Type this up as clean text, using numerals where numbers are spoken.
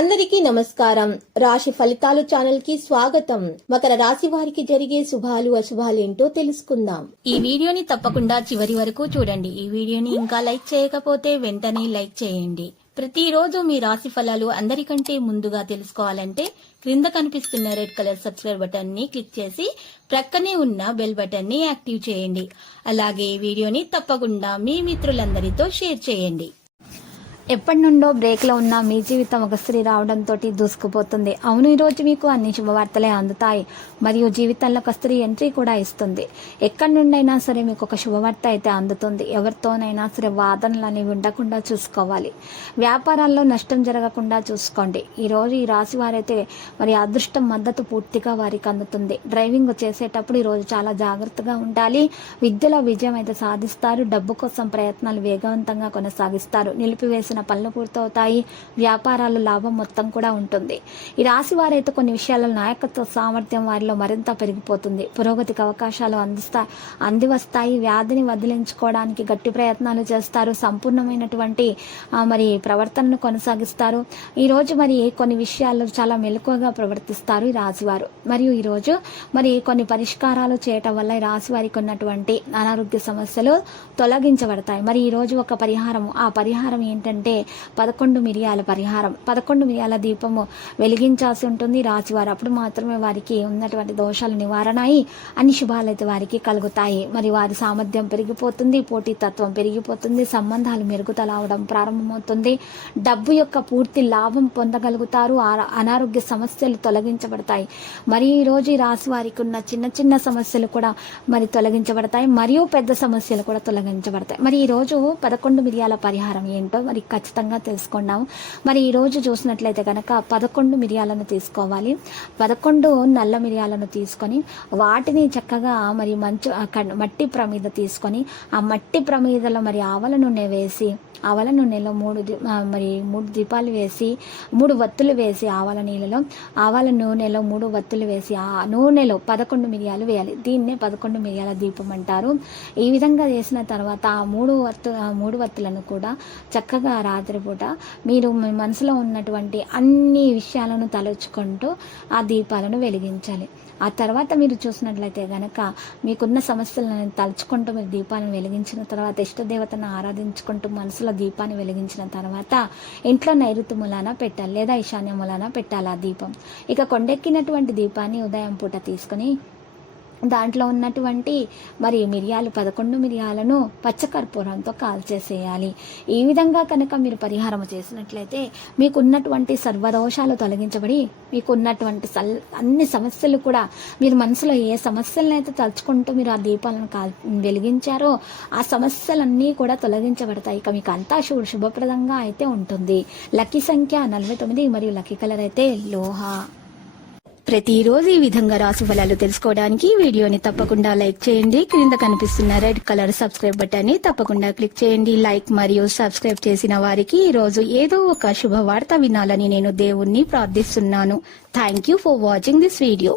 అందరికీ నమస్కారం. రాశి ఫలితాలు ఛానల్ కి స్వాగతం. మకర రాశి వారికి జరిగే శుభాలు అశుభాలు ఏంటో తెలుసుకుందాం. ఈ వీడియోని తప్పకుండా చివరి వరకు చూడండి. ఈ వీడియోని ఇంకా లైక్ చేయకపోతే వెంటనే లైక్ చేయండి. ప్రతిరోజు మీ రాశి ఫలాలు అందరికంటే ముందుగా తెలుసుకోవాలంటే క్రింద కనిపిస్తున్న రెడ్ కలర్ సబ్స్క్రైబ్ బటన్ ని క్లిక్ చేసి ప్రక్కనే ఉన్న బెల్ బటన్ ని యాక్టివ్ చేయండి. అలాగే ఈ వీడియోని తప్పకుండా మీ మిత్రులందరితో షేర్ చేయండి. ఎప్పటి నుండో బ్రేక్ లో ఉన్న మీ జీవితం ఒక స్త్రీ రావడంతో దూసుకుపోతుంది. అవును, ఈ రోజు మీకు అన్ని శుభవార్తలే అందుతాయి మరియు జీవితంలో ఒక స్త్రీ ఎంట్రీ కూడా ఇస్తుంది. ఎక్కడి నుండైనా సరే మీకు ఒక శుభవార్త అయితే అందుతుంది. ఎవరితోనైనా సరే వాదనలు అనేవి ఉండకుండా చూసుకోవాలి. వ్యాపారాల్లో నష్టం జరగకుండా చూసుకోండి. ఈ రోజు ఈ రాశి వారైతే మరి అదృష్టం మద్దతు పూర్తిగా వారికి అందుతుంది. డ్రైవింగ్ చేసేటప్పుడు ఈ రోజు చాలా జాగ్రత్తగా ఉండాలి. విద్యలో విజయం అయితే సాధిస్తారు. డబ్బు కోసం ప్రయత్నాలు వేగవంతంగా కొనసాగిస్తారు. నిలిపివేసిన పనులు పూర్తవుతాయి. వ్యాపారాలు లాభం మొత్తం కూడా ఉంటుంది. ఈ రాశి వారైతే కొన్ని విషయాల్లో నాయకత్వ సామర్థ్యం వారిలో మరింత పెరిగిపోతుంది. పురోగతికి అవకాశాలు అందివస్తాయి. వ్యాధిని వదిలించుకోవడానికి గట్టి ప్రయత్నాలు చేస్తారు. సంపూర్ణమైనటువంటి మరి ప్రవర్తనను కొనసాగిస్తారు. ఈ రోజు మరి కొన్ని విషయాల్లో చాలా మెలకువగా ప్రవర్తిస్తారు ఈ రాశివారు. మరియు ఈ రోజు మరి కొన్ని పరిష్కారాలు చేయటం వల్ల ఈ రాశి వారికి ఉన్నటువంటి అనారోగ్య సమస్యలు తొలగించబడతాయి. మరి ఈ రోజు ఒక పరిహారం, ఆ పరిహారం ఏంటంటే 11 మిరియాల పరిహారం. 11 మిరియాల దీపము వెలిగించాల్సి ఉంటుంది రాశివారు. అప్పుడు మాత్రమే వారికి ఉన్నటువంటి దోషాలు నివారణ అయి అన్ని శుభాలైతే వారికి కలుగుతాయి. మరి వారి సామర్థ్యం పెరిగిపోతుంది, పోటీతత్వం పెరిగిపోతుంది, సంబంధాలు మెరుగుదల అవడం ప్రారంభమవుతుంది. డబ్బు యొక్క పూర్తి లాభం పొందగలుగుతారు. అనారోగ్య సమస్యలు తొలగించబడతాయి. మరి ఈ రోజు ఈ రాశి వారికి ఉన్న చిన్న చిన్న సమస్యలు కూడా మరి తొలగించబడతాయి మరియు పెద్ద సమస్యలు కూడా తొలగించబడతాయి. మరి ఈ రోజు 11 మిరియాల పరిహారం ఏంటో మరి ఖచ్చితంగా తెలుసుకున్నాము. మరి ఈ రోజు చూసినట్లయితే కనుక 11 మిరియాలను తీసుకోవాలి. 11 నల్ల మిరియాలను తీసుకొని వాటిని చక్కగా మరి మట్టి ప్రమిద తీసుకొని ఆ మట్టి ప్రమిదలో మరి ఆవల నూనె వేసి, ఆవల నూనెలో 3 దీపాలు వేసి 3 వత్తులు వేసి ఆవల నీళ్ళలో, ఆవల నూనెలో 3 వత్తులు వేసి ఆ నూనెలో 11 మిరియాలు వేయాలి. దీన్నే 11 మిరియాల దీపం అంటారు. ఈ విధంగా చేసిన తర్వాత ఆ 3 వత్తులను కూడా చక్కగా రాత్రిపూట మీరు మీ మనసులో ఉన్నటువంటి అన్ని విషయాలను తలుచుకుంటూ ఆ దీపాలను వెలిగించాలి. ఆ తర్వాత మీరు చూసినట్లయితే గనక మీకున్న సమస్యలను తలుచుకుంటూ మీరు దీపాలను వెలిగించిన తర్వాత ఇష్టదేవతను ఆరాధించుకుంటూ మనసులో దీపాన్ని వెలిగించిన తర్వాత ఇంట్లో నైరుతి మూలాన పెట్టాలి లేదా ఈశాన్య మూలాన పెట్టాలి ఆ దీపం. ఇక కొండెక్కినటువంటి దీపాన్ని ఉదయం పూట తీసుకొని దాంట్లో ఉన్నటువంటి మరి 11 మిరియాలను పచ్చకర్పూరంతో కాల్చేసేయాలి. ఈ విధంగా కనుక మీరు పరిహారం చేసినట్లయితే మీకున్నటువంటి సర్వదోషాలు తొలగించబడి మీకున్నటువంటి అన్ని సమస్యలు కూడా మీరు మనసులో ఏ సమస్యలను అయితే తలుచుకుంటూ మీరు ఆ దీపాలను వెలిగించారో ఆ సమస్యలన్నీ కూడా తొలగించబడతాయి. ఇక మీకు అంతా శుభప్రదంగా అయితే ఉంటుంది. లక్కీ సంఖ్య 49 మరియు లక్కీ కలర్ అయితే లోహ. ప్రతిరోజు ఈ విధంగా రాశి ఫలాలు తెలుసుకోవడానికి వీడియోని తప్పకుండా లైక్ చేయండి. క్రింద కనిపిస్తున్న రెడ్ కలర్ సబ్స్క్రైబ్ బటన్ ని తప్పకుండా క్లిక్ చేయండి. లైక్ మరియు సబ్స్క్రైబ్ చేసిన వారికి ఈ రోజు ఏదో ఒక శుభవార్త వినాలని నేను దేవుణ్ణి ప్రార్థిస్తున్నాను. Thank you for watching this video.